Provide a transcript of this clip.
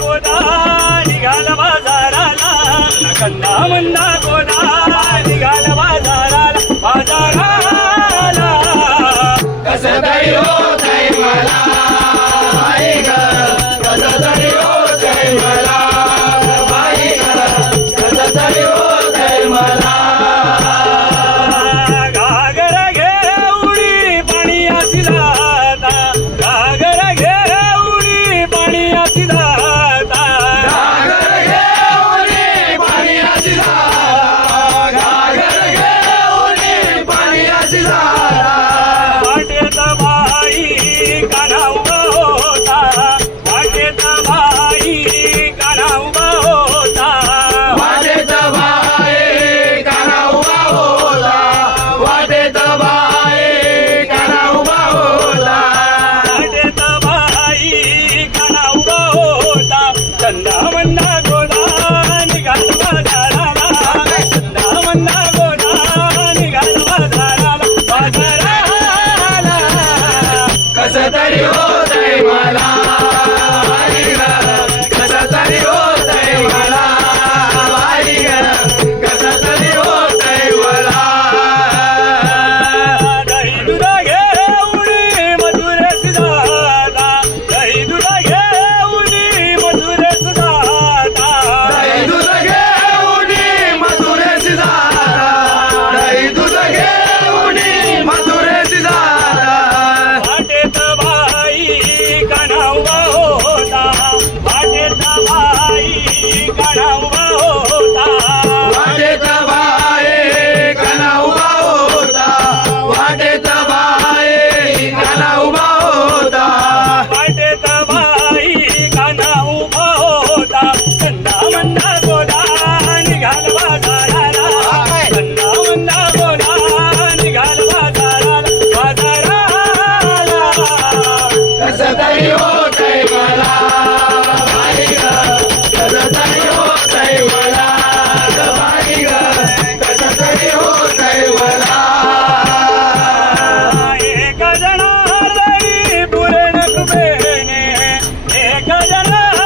गोदा निघाल बाजाराला कंदा मंदा गोदा निघाल बाजाराला कसं तरी होतंय मला बाई ग, कसं तरी होतंय मला बाई ग, कसं तरी होतंय मला. घागर घेऊनी पाणी अशी जाता घागर घेऊनी पाणी अशी जाता घागर घेऊन पाणी अशी जाता, घागर घेऊन पाणी अशी जाता. वाटेत बाई काना उभा होता वाटेत बाई काना उभा होता वाटेत बाई काना उभा होता, वाटेत बाई काना उभा होता. वाटेत बाई काना उभा होता चंदा मंदा गोदा निघाल बाजाराला चंदा मंदा गोदा निघाल बाजाराला कसं तरी होतंय मला बाई ग, कसं तरी होतंय मला बाई ग, कसं तरी होतंय मला. दही दुधा घेऊनी मधुरेस जाता दही दुधा घेऊनी मधुरेस जाता दही दूध घेऊन मथुरेशी जाता, दही दूध घेऊन मथुरेशी जाता. वाटेत बाई काना उभा होता वाटेत बाई काना उभा होता वाटेत बाई काना उभा होता, वाटेत बाई काना उभा होता. वाटेत बाई काना उभा होता चंदा मंदा गोदा निघाल बाजाराला चंदा मंदा गोदा निघाल बाजाराला कसं तरी होतंय मला बाई ग, कसं तरी होतंय मला ग बाई ग, कसं तरी होतंय मला. एक जनार्दनी पुरण कुबेने एक जनार्दनी